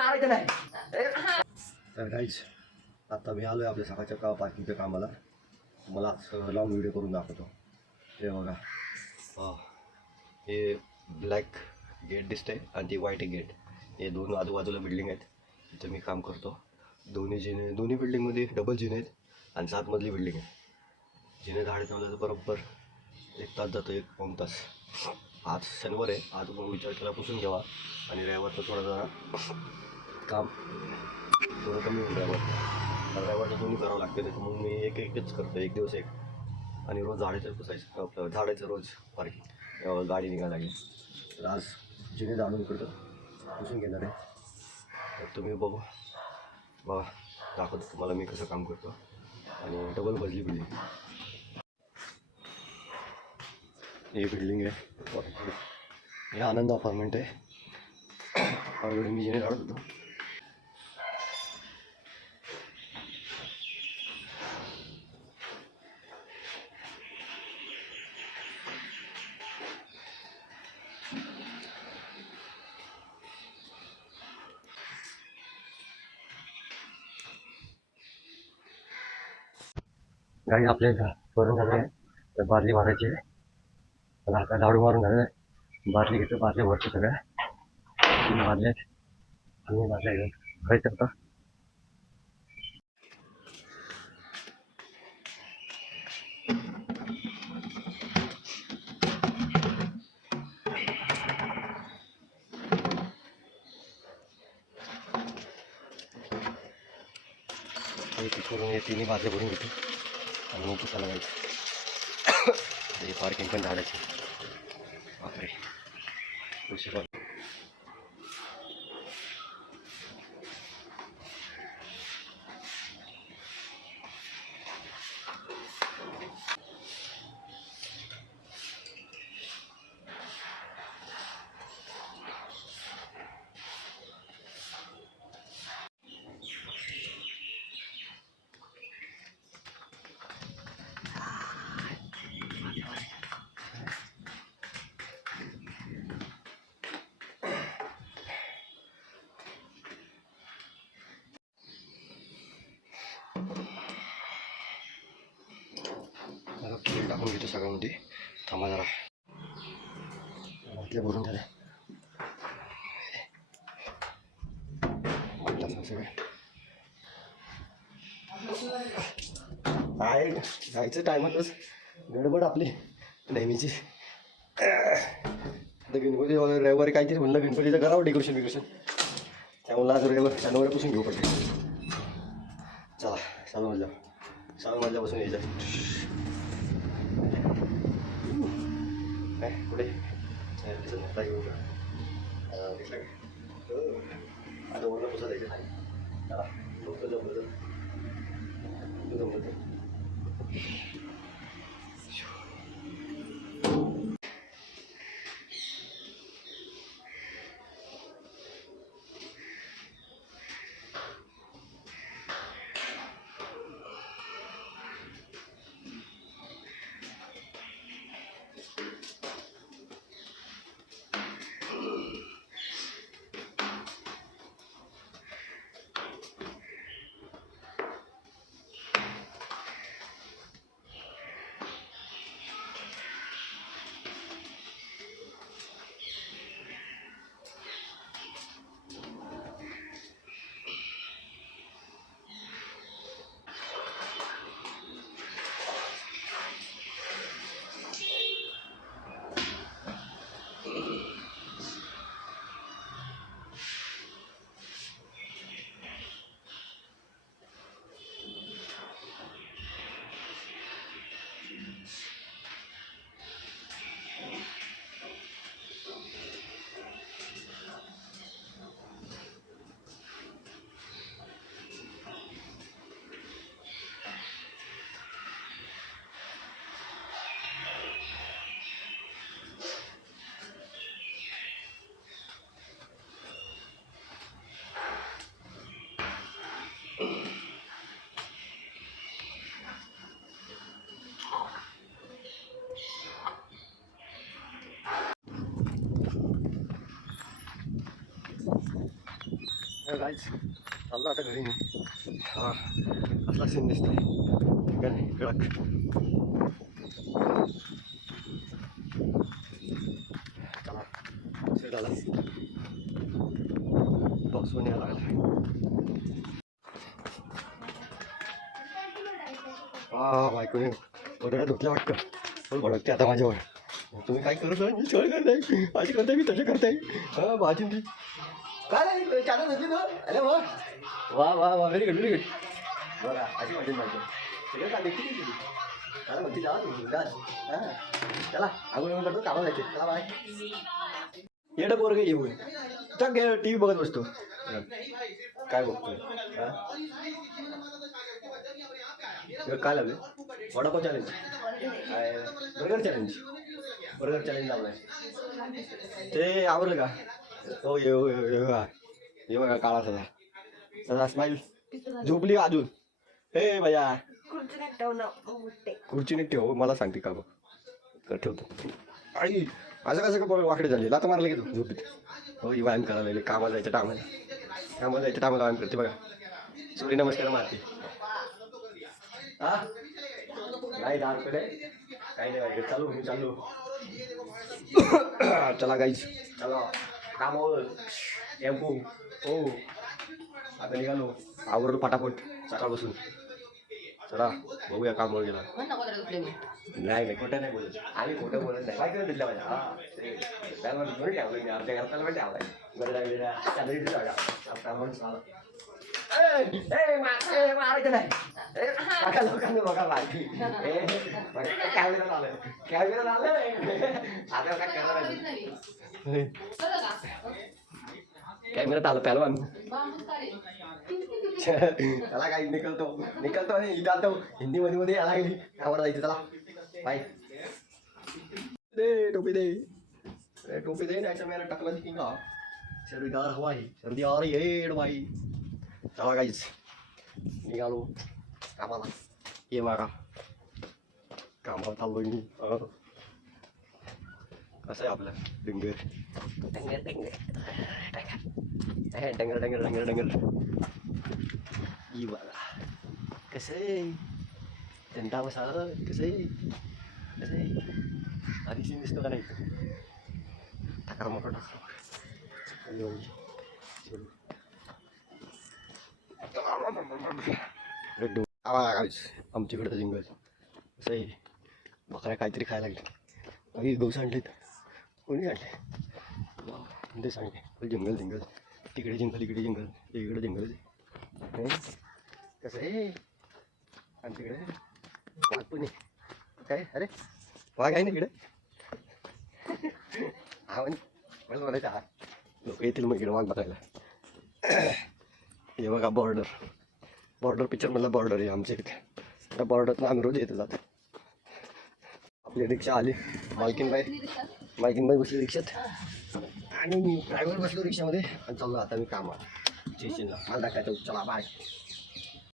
मारायचं नाही. तर काहीच आता मी आलो आहे आपल्या सकाळच्या का पार्किंगच्या कामाला. मला लॉंग व्हिडिओ करून दाखवतो. हे बघा. हा. ब्लॅक गेट दिसतंय आणि ती व्हाईट गेट हे दोन आजूबाजूला बिल्डिंग आहेत. तिथे मी काम करतो. दोन्ही जिने दोन्ही बिल्डिंगमध्ये डबल जिने आहेत आणि सातमधली बिल्डिंग आहे. जिने झाडे ठेवलं तर बरोबर एक तास जातो एक पाऊण तास. आज शनिवार आहे. आज मग विचार केला पुसून घ्यावा आणि रविवारचं थोडं जरा काम. थोडं कमी होऊन ड्रायव्हर ड्रायव्हरचं दोन्ही करावं लागते त्याचं मग मी एक एकच करतो एक दिवस एक. आणि रोज झाडाचं पुसायचं आपलं रोज पार्किंग गाडी निघायला लागेल. तर आज जिने जाणून करतो पुसून घेणार आहे. तर तुम्ही बघू. बघा दाखवतो तुम्हाला मी कसं काम करतो. आणि डबल बदली बिल्डिंग. ही बिल्डिंग आहे. हे आनंद अपार्टमेंट आहे. ऑलरेडी मी जिने झाडत होतो गाडी आपल्या करून झालं आहे. तर बादली मारायची आहे. तर आता झाडू मारून झालं. आहे बादली घेतो बादली भरतो सगळ्या. तीन बादल्या आहेत. बादल्या घेऊन जायचं आता. करून तिन्ही बादल्या भरून घेतो आणि मग पुसायला जायचं हे पार्किंग पण झाडायची बापरे उशीर झाला. जरा टाकून घेतो सगळ्यामध्ये थांबा जरा बाटल्या भरून झाल्या सगळं काय जायचं टायमातच गडबड आपली नेहमीची आता गणपती रविवारी काहीतरी म्हणलं गणपतीचं करावं डेकोरेशन बिकोरेशन त्यामुळे आज रविवार शनिवारीपासून घेऊ पडते चला सात वाजल्या सात वाजल्यापासून यायचं काय कुठे आता येऊ का हा, दिसलं का? हो. आता वरनं पुसा द्यायचं नाही चला लवकर काहीच चाललं आता घरी हा असला सीन दिसतो ठिकाणी नाही कडक चला सेट आला पाऊस पण यायला लागला हा बायकोने वगैरे धुतल्या वाटतं पण भडकते आता माझ्यावर तुम्ही काय करत नाही करताय अशी करताय मी तसे करताय हा भाजी चालत ना अरे वा वा वा वा व्हेरी गुड व्हेरी गुड बघा अशी म्हणजे माहिती सगळं काय देखील चला म्हणते जा तुम्ही जा करतो कामाला जायचे चला बाय येडं पोरग येऊ चक टी व्ही बघत बसतो काय बघतोय काय लागले vada pav challenge burger challenge burger challenge लावलाय ते आवडलं का हो ये हे बघा काळा सदा. सदा स्माईल झोपली का अजून? हे भैया. खुर्चीने ठेव मला सांगते का बघ. ठेवतो. आई असं कसं का वाकडे झाले? लात मारले की झोपीत. हो ही व्यायाम करायला लागले. कामाला जायच्या टामाला कामाला जायच्या टामाला व्यायाम करते बघा. सूर्य नमस्कार मारते. हा? नाही दहा रुपये काही नाही चालू चालू चला गाईच चला. कामावर. टेम्पो हो आता निघालो. आवरलो पटापट. सकाळपासून. चला बघूया कामावर गेला नाही नाही खोटं नाही बोलत. आम्ही खोटं बोलत नाही. काय करत दिलं माझ्या हा म्हणून ठेवलं मी आमच्या घरात पण ठेवलाय बरं लागलेला ए, मारायचं नाही. ए, बघा लोकांनी बघा बाकी ए, बघा, कॅमेरा आलं कॅमेरा आलं आता काय करणार आहे? कॅमेरा आलं पहलवान त्याला काही निकलतो निकलतो आणि इथं आता हिंदी मध्ये मध्ये यायला लागली कामाला जायचं चला बाय दे टोपी दे ए, टोपी दे नाही मेरा टकला दिखेगा सर्दीदार हवा आहे सर्दी आ रही है भाई चला काहीच निघालो कामाला ये बागा कामाला चाललो मी अं. कसं आहे आपलं डंगर डंगर डंगर डंगर डंगर डंगर डंगर ये बघा कसं आहे धंदा बसा कसं आहे कसं आहे आधी सीन दिसतो का नाही टाकार मोठा टाकार आमच्याकडं जंगल कसं आहे बकऱ्या काहीतरी खायला लागले काही गौस आणलेत कोणी आणले ते सांगते जंगल जंगल. तिकडे जंगल इकडे जंगल इकडे जंगल. कसं आहे? आणि तिकडे? वाघ पण काय? अरे वाघ आहे ना इकडे? हा म्हणजे मला म्हणायचं हा. लोक येतील मग इकडे वाघ बघायला. हे बघा बॉर्डर बॉर्डर पिक्चरमधला बॉर्डर आहे आमच्या इथे. त्या बॉर्डरला आम्ही रोज येतो जातो. आपली रिक्षा आली. मालकीनबाई मालकीनबाई बसली रिक्षात. आणि मी ड्रायव्हर बसलो रिक्षामध्ये आणि चाललो आता मी कामाला. स्टेशनला मला टाकायचं चला बाय